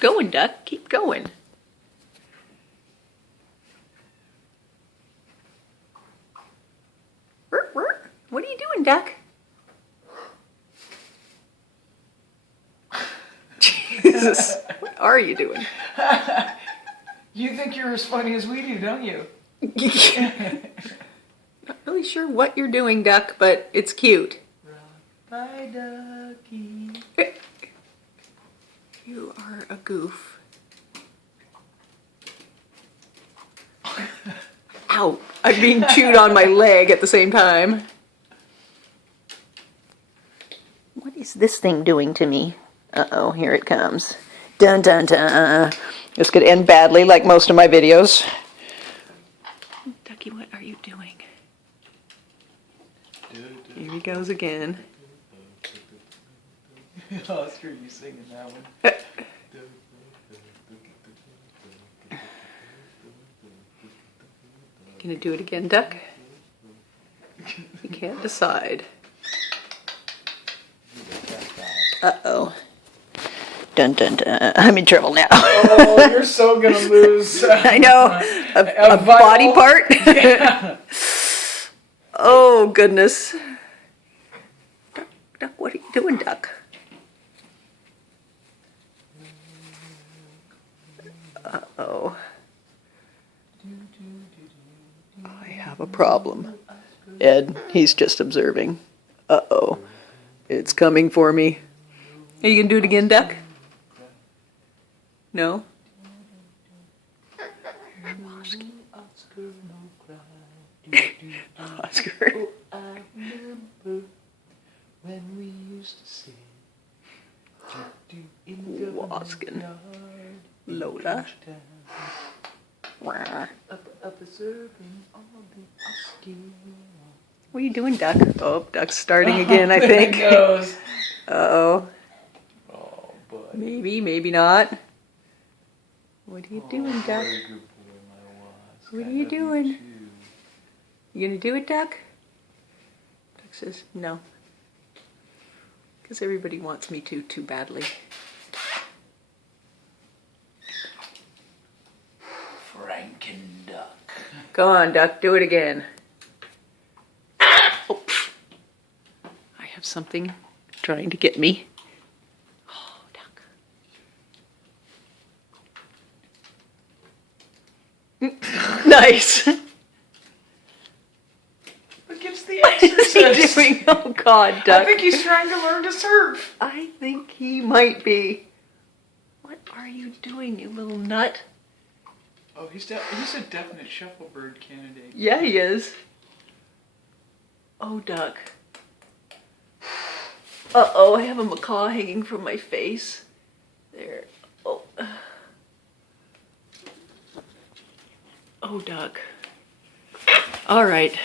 going, Duck. Keep going. What are you doing, Duck? Jesus, what are you doing? You think you're as funny as we do, don't you? Not really sure what you're doing, Duck, but it's cute. Bye, Ducky. You are a goof. Ow! I'm being chewed on my leg at the same time. What is this thing doing to me? Uh-oh, here it comes. Dun dun dun. This could end badly like most of my videos. Ducky, what are you doing? Here he goes again. Oscar, you singing that one? Gonna do it again, Duck? You can't decide. Uh-oh. Dun dun dun. I'm in trouble now. Oh, you're so gonna lose. I know. A body part? Yeah. Oh, goodness. Duck, what are you doing, Duck? Uh-oh. I have a problem. Ed, he's just observing. Uh-oh. It's coming for me. Are you gonna do it again, Duck? No? Oscar. When we used to sing Waskin. Lola. What are you doing, Duck? Oh, Duck's starting again, I think. There it goes. Uh-oh. Oh, buddy. Maybe, maybe not. What are you doing, Duck? Very good boy, my Wasp. What are you doing? You gonna do it, Duck? Duck says no. Because everybody wants me to too badly. Franken-Duck. Go on, Duck, do it again. Oh, I have something trying to get me. Oh, Duck. Nice. Look, it's the What is he exorcist. doing? Oh, God, Duck. I think he's trying to learn to surf. I think he might be. What are you doing, you little nut? Oh, he's a definite shufflebird candidate. Yeah, he is. Oh, Duck. Uh-oh, I have a macaw hanging from my face. There. Oh. Oh, Duck. All right.